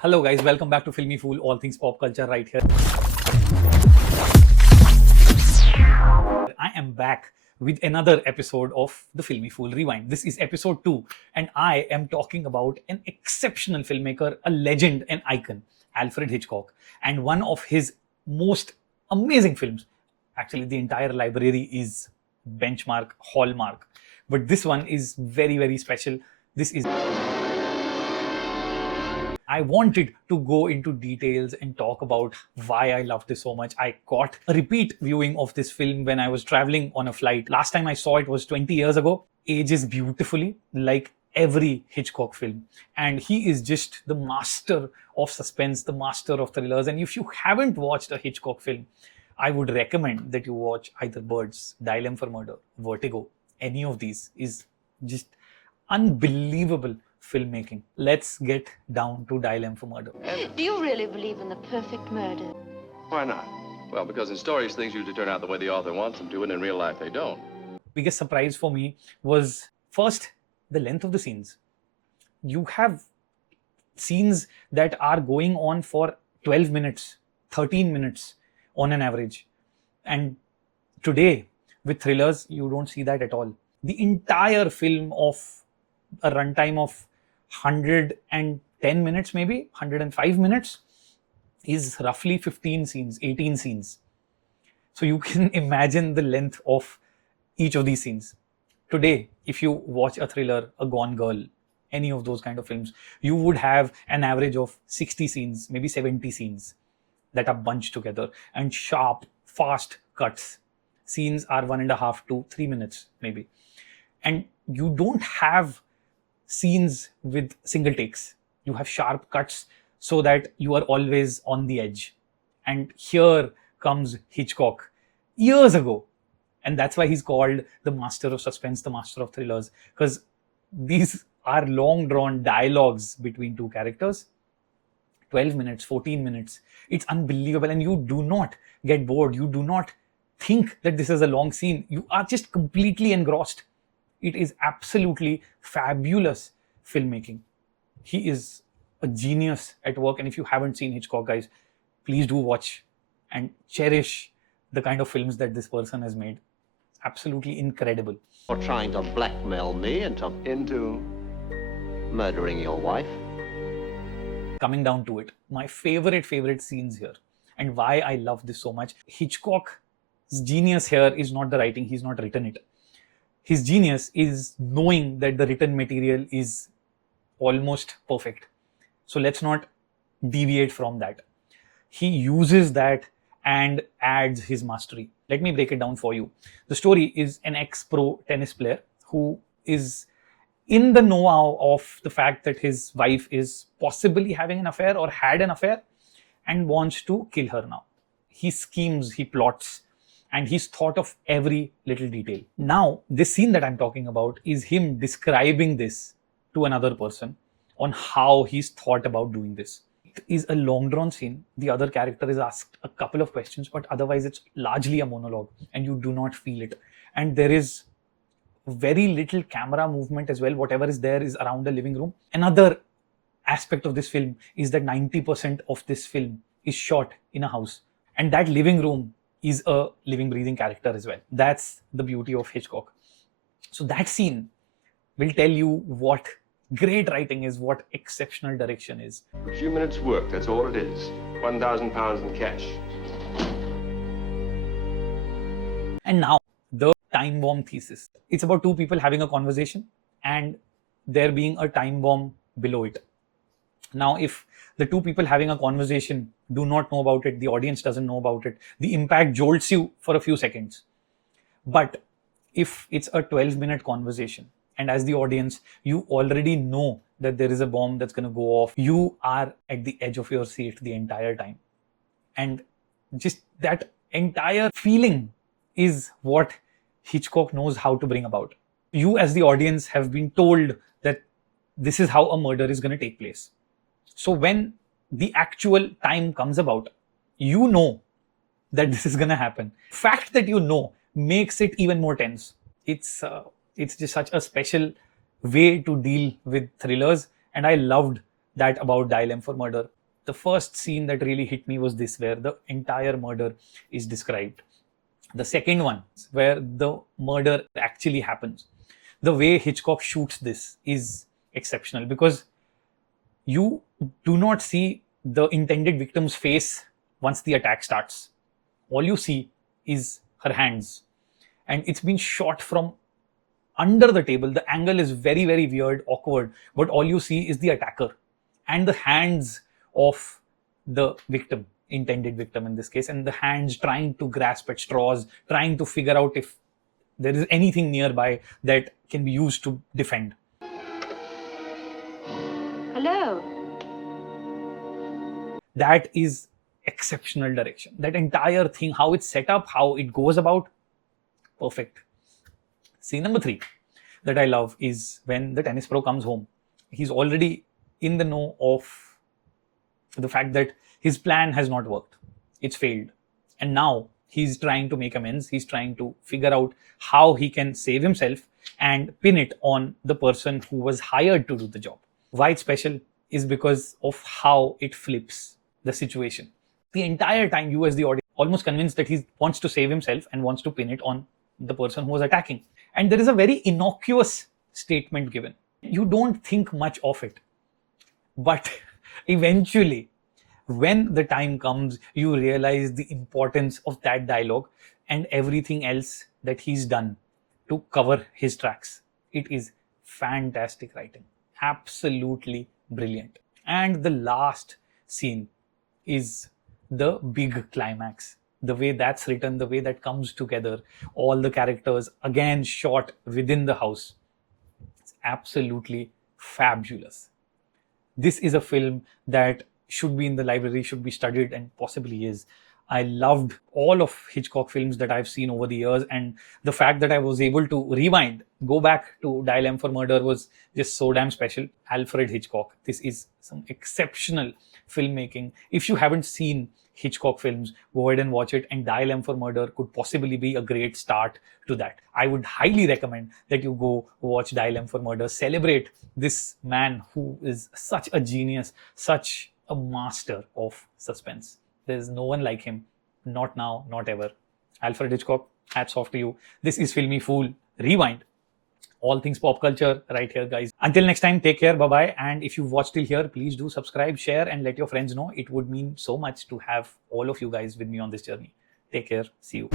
Hello guys, welcome back to FilmyFool, all things pop culture right here. I am back with another episode of the FilmyFool Rewind. This is episode 2 and I am talking about an exceptional filmmaker, a legend, an icon, Alfred Hitchcock, and one of his most amazing films. Actually, the entire library is benchmark, hallmark, but this one is very, very special. I wanted to go into details and talk about why I love this so much. I caught a repeat viewing of this film when I was traveling on a flight. Last time I saw it was 20 years ago. Ages beautifully, like every Hitchcock film. And he is just the master of suspense, the master of thrillers. And if you haven't watched a Hitchcock film, I would recommend that you watch either Birds, Dial M for Murder, Vertigo. Any of these is just unbelievable filmmaking. Let's get down to Dial M for Murder. Do you really believe in the perfect murder? Why not? Well, because in stories, things usually turn out the way the author wants them to, and in real life, they don't. Biggest surprise for me was first the length of the scenes. You have scenes that are going on for 12 minutes, 13 minutes on an average. And today, with thrillers, you don't see that at all. The entire film of a runtime of 110 minutes, maybe 105 minutes, is roughly 15 scenes, 18 scenes. So you can imagine the length of each of these scenes. Today, if you watch a thriller, a Gone Girl, any of those kind of films, you would have an average of 60 scenes, maybe 70 scenes that are bunched together and sharp, fast cuts. Scenes are 1.5 to 3 minutes, maybe. And you don't have scenes with single takes. You have sharp cuts so that you are always on the edge. And here comes Hitchcock years ago. And that's why he's called the master of suspense, the master of thrillers, because these are long drawn dialogues between two characters. 12 minutes, 14 minutes. It's unbelievable. And you do not get bored. You do not think that this is a long scene. You are just completely engrossed. It is absolutely fabulous filmmaking. He is a genius at work. And if you haven't seen Hitchcock, guys, please do watch and cherish the kind of films that this person has made. Absolutely incredible. You're trying to blackmail me into murdering your wife? Coming down to it, my favorite scenes here and why I love this so much. Hitchcock's genius here is not the writing. He's not written it. His genius is knowing that the written material is almost perfect. So let's not deviate from that. He uses that and adds his mastery. Let me break it down for you. The story is an ex-pro tennis player who is in the know of the fact that his wife is possibly having an affair or had an affair and wants to kill her now. He schemes, he plots, and he's thought of every little detail. Now, this scene that I'm talking about is him describing this to another person on how he's thought about doing this. It is a long drawn scene. The other character is asked a couple of questions, but otherwise it's largely a monologue and you do not feel it. And there is very little camera movement as well. Whatever is there is around the living room. Another aspect of this film is that 90% of this film is shot in a house. And that living room is a living, breathing character as well. That's the beauty of Hitchcock. So that scene will tell you what great writing is, what exceptional direction is. A few minutes' work, that's all it is. £1,000 in cash. And now, the time bomb thesis. It's about two people having a conversation and there being a time bomb below it. Now, if the two people having a conversation do not know about it, the audience doesn't know about it, the impact jolts you for a few seconds. But if it's a 12-minute conversation, and as the audience, you already know that there is a bomb that's going to go off, you are at the edge of your seat the entire time. And just that entire feeling is what Hitchcock knows how to bring about. You as the audience have been told that this is how a murder is going to take place. So when the actual time comes about, you know that this is going to happen. Fact that you know makes it even more tense. It's just such a special way to deal with thrillers, and I loved that about Dial M for Murder. The first scene that really hit me was this, where the entire murder is described. The second one, where the murder actually happens. The way Hitchcock shoots this is exceptional, because you do not see the intended victim's face once the attack starts. All you see is her hands. And it's been shot from under the table. The angle is very, very weird, awkward, but all you see is the attacker and the hands of the victim, intended victim in this case, and the hands trying to grasp at straws, trying to figure out if there is anything nearby that can be used to defend. Hello. That is exceptional direction. That entire thing, how it's set up, how it goes about, perfect. Scene number 3 that I love is when the tennis pro comes home. He's already in the know of the fact that his plan has not worked. It's failed. And now he's trying to make amends. He's trying to figure out how he can save himself and pin it on the person who was hired to do the job. Why it's special is because of how it flips the situation. The entire time you as the audience almost convinced that he wants to save himself and wants to pin it on the person who was attacking. And there is a very innocuous statement given. You don't think much of it. But eventually, when the time comes, you realize the importance of that dialogue and everything else that he's done to cover his tracks. It is fantastic writing. Absolutely brilliant. And the last scene is the big climax. The way that's written, the way that comes together, all the characters again shot within the house. It's absolutely fabulous. This is a film that should be in the library, should be studied, and possibly is. I loved all of Hitchcock films that I've seen over the years, and the fact that I was able to rewind, go back to Dial M for Murder was just so damn special. Alfred Hitchcock. This is some exceptional filmmaking. If you haven't seen Hitchcock films, go ahead and watch it, and Dial M for Murder could possibly be a great start to that. I would highly recommend that you go watch Dial M for Murder, celebrate this man who is such a genius, such a master of suspense. There's no one like him, not now, not ever. Alfred Hitchcock, hats off to you. This is FilmyFool Rewind. All things pop culture right here, guys. Until next time, take care, bye-bye. And if you've watched till here, please do subscribe, share, and let your friends know. It would mean so much to have all of you guys with me on this journey. Take care. See you.